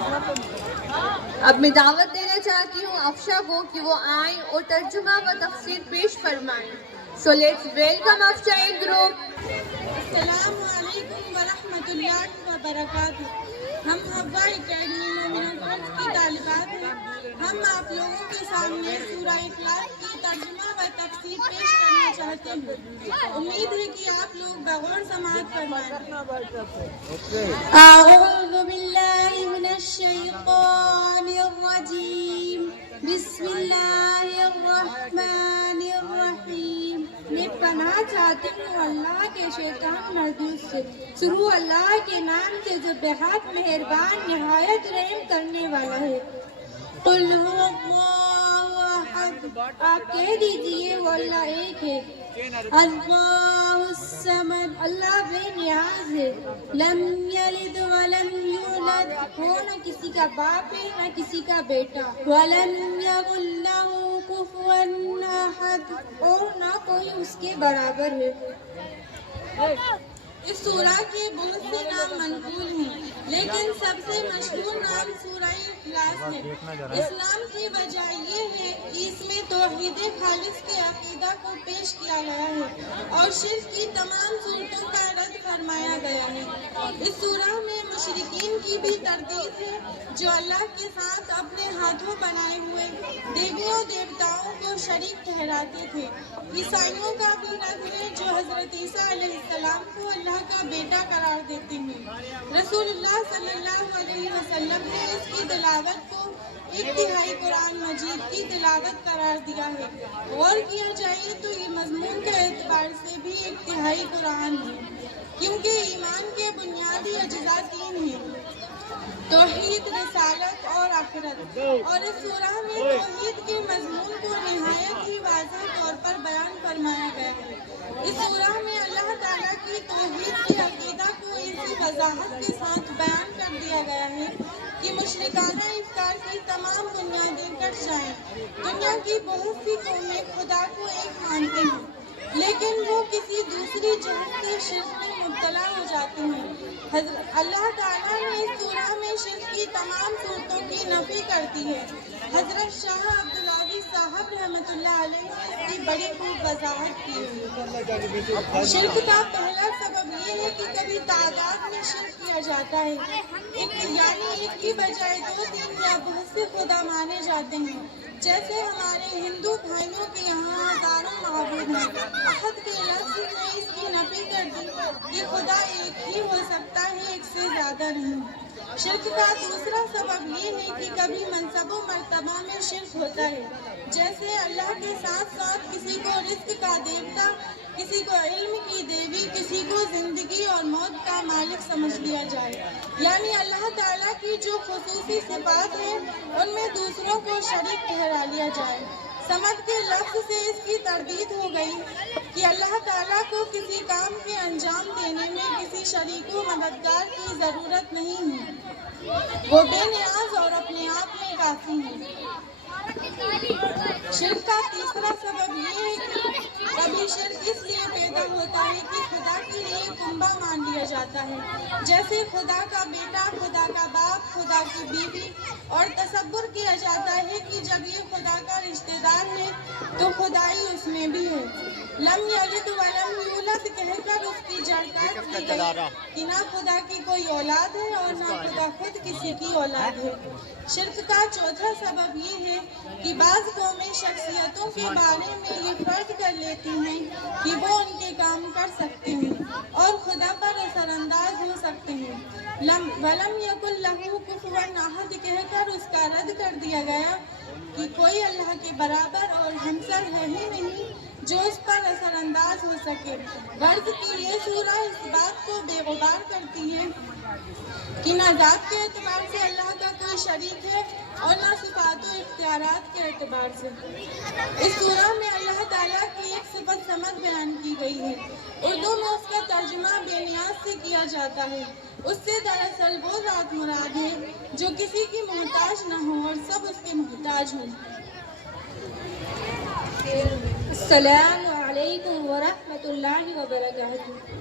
اب میں دعوت دینا چاہتی ہوں افشا کو کہ وہ آئیں اور ترجمہ و تفسیر پیش فرمائیں. So let's welcome Afsha group. السلام علیکم ورحمۃ اللہ وبرکاتہ. ہم حوا اکیڈمی مومنہ گرلز کی طالبات ہیں. ہم آپ لوگوں کے سامنے سورہ اخلاص کی ترجمہ و تفسیر پیش کرنا چاہتے ہیں. امید ہے کہ آپ لوگ بغور سماعت فرمائیں. اعوذ باللہ من الشیطان الرجیم. بسم اللہ الرحمن الرحیم. میں پناہ چاہتی ہوں اللہ کے شیطان مردود سے. شروع اللہ کے نام سے جو بہت مہربان نہایت رحم کرنے والا ہے. قل هو اللہ احد. آپ کہہ دیجئے وہ اللہ ایک ہے. اللہ الصمد. اللہ بے نیاز ہے. لم یلد ولم یولد. وہ نہ کسی کا باپ ہے نہ کسی کا بیٹا. ولم یکن لہ کفوا احد. اور نہ کوئی اس کے برابر ہے. اس سورہ کے بہت سے نام منقول ہیں لیکن سب سے مشہور نام سورہ اخلاص ہے. اس نام کی وجہ یہ ہے کہ اس میں توحید خالص کے عقیدہ کو پیش کیا گیا ہے اور شرک کی تمام صورتوں کا رد فرمایا گیا ہے. اس سورہ میں مشرکین کی بھی تردید ہے جو اللہ کے ساتھ اپنے ہاتھوں بنائے ہوئے دیویوں دیوتاؤں کو شریک ٹھہراتے تھے. عیسائیوں کا بھی رد ہے جو حضرت عیسیٰ علیہ السلام کو اللہ کا بیٹا قرار دیتے ہیں. رسول اللہ صلی اللہ علیہ وسلم نے اس کی تلاوت کو ایک تہائی قرآن مجید کی تلاوت قرار دیا ہے. غور کیا جائے تو یہ مضمون کے اعتبار سے بھی ایک تہائی قرآن ہے کیونکہ ایمان کے بنیادی اجزاء 3 ہیں: توحید، رسالت اور آخرت. اور اس سورہ میں توحید کے مضمون کو نہایت ہی واضح طور پر بیان فرمایا گیا ہے. اس سورہ میں اللہ تعالیٰ کی توحید کے عقیدہ کو ایسی وضاحت کے ساتھ بیان کر دیا گیا ہے کہ مشرکانہ افکار کی تمام بنیادیں کٹ جائیں. دنیا کی بہت سی قومیں خدا کو ایک مانتے ہیں لیکن وہ کسی دوسری جہت سے شرک میں مبتلا ہو جاتے ہیں. اللہ تعالیٰ نے اس سورہ میں شرک کی تمام صورتوں کی نفی کر دی ہے. حضرت شاہ عبدالعزیز صاحب رحمۃ اللہ علیہ نے اس کی بڑی خوب وضاحت کی ہے. شرک کا پہلا سبب یہ ہے کہ کبھی تعداد میں شرک کیا جاتا ہے. یعنی ایک کی بجائے 2، 3 یا بہت سے خدا مانے جاتے ہیں. جیسے ہمارے ہندو بھائیوں کے یہاں ہزاروں معبود ہیں. احد کے لفظ نے اس کی نفی کر دی کہ خدا ایک ہی ہو سکتا ہے، ایک سے زیادہ نہیں. شرک کا دوسرا سبب یہ ہے کہ کبھی منصب و مرتبہ میں شرک ہوتا ہے. جیسے اللہ کے ساتھ ساتھ کسی کو رزق کا دیوتا، کسی کو علم کی دیوی، کسی کو زندگی اور موت کا مالک سمجھ لیا جائے. یعنی اللہ تعالیٰ کی جو خصوصی صفات ہیں ان میں دوسروں کو شریک ٹھہرا لیا جائے. سمد کے لفظ سے اس کی تردید ہو گئی کہ اللہ تعالیٰ کو کسی کام کے انجام دینے میں کسی شریک و مددگار کی ضرورت نہیں ہے. وہ بے نیاز اور اپنے آپ میں کافی ہیں. شرک کا تیسرا سبب یہ ہے کہ کبھی شرک اس لیے پیدا ہوتا ہے کہ خدا کے لیے کنبہ مان لیا جاتا ہے. جیسے خدا کا بیٹا، خدا کا باپ، خدا کی بیوی، اور تصور کیا جاتا ہے کہ جب یہ خدا کا رشتہ دار ہے تو خدائی اس میں بھی ہے. لم یلد ولم یولد کہہ کر اس کی جڑ کاٹ دی گئی کہ نہ خدا کی کوئی اولاد ہے اور نہ خدا خود کسی کی اولاد ہے. شرک کا چوتھا سبب یہ ہے کہ بعض قومیں شخصیتوں کے بارے میں یہ فرض کر لیتی ہیں کہ وہ ان کے کام کر سکتے ہیں اور خدا پر اثر انداز ہو سکتے ہیں. وَلَمْ يَكُنْ لَهُ كُفُوًا أَحَدٌ کہہ کر اس کا رد کر دیا گیا کہ کوئی اللہ کے برابر اور ہمسر ہے ہی نہیں جو اس پر اثر انداز ہو سکے. غرض کی یہ سورہ اس بات کو بے غبار کرتی ہے کہ نہ ذات کے اعتبار سے اللہ کا کوئی شریک ہے اور نہ صفات و اختیارات کے اعتبار سے. اس سورہ میں اللہ تعالیٰ کی ایک صفت سمد بیان کی گئی ہے. اردو میں اس کا ترجمہ بے نیاز سے کیا جاتا ہے. اس سے دراصل وہ ذات مراد ہے جو کسی کی محتاج نہ ہو اور سب اس کے محتاج ہوں. السلام علیکم ورحمۃ اللہ وبرکاتہ.